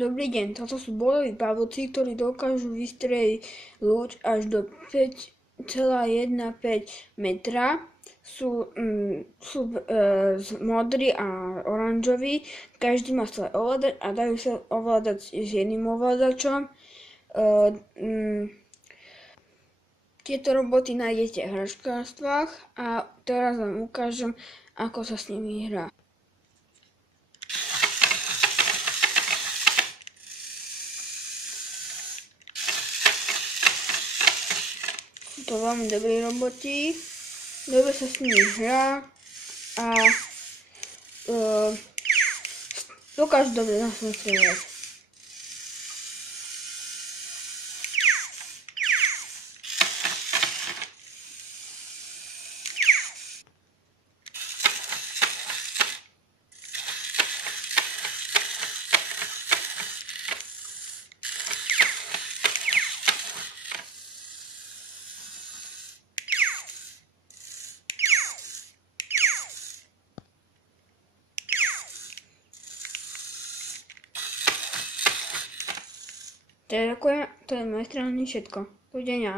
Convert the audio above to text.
Dobrý deň, toto sú bojový pavúci, ktorí dokážu vystreliť lúč až do 5,15 metra. Sú modrý a oranžový, každý má svoj ovládač a dajú sa ovládať s jedným ovládačom. Tieto roboty nájdete v hračkárstvách a teraz vám ukážem, ako sa s nimi hrá. Sú to veľmi dobré roboty, dobre sa s nimi hrá a dokážu dobre nastreľovať. Ďakujem, to je z mojej strany všetko. Dovidenia.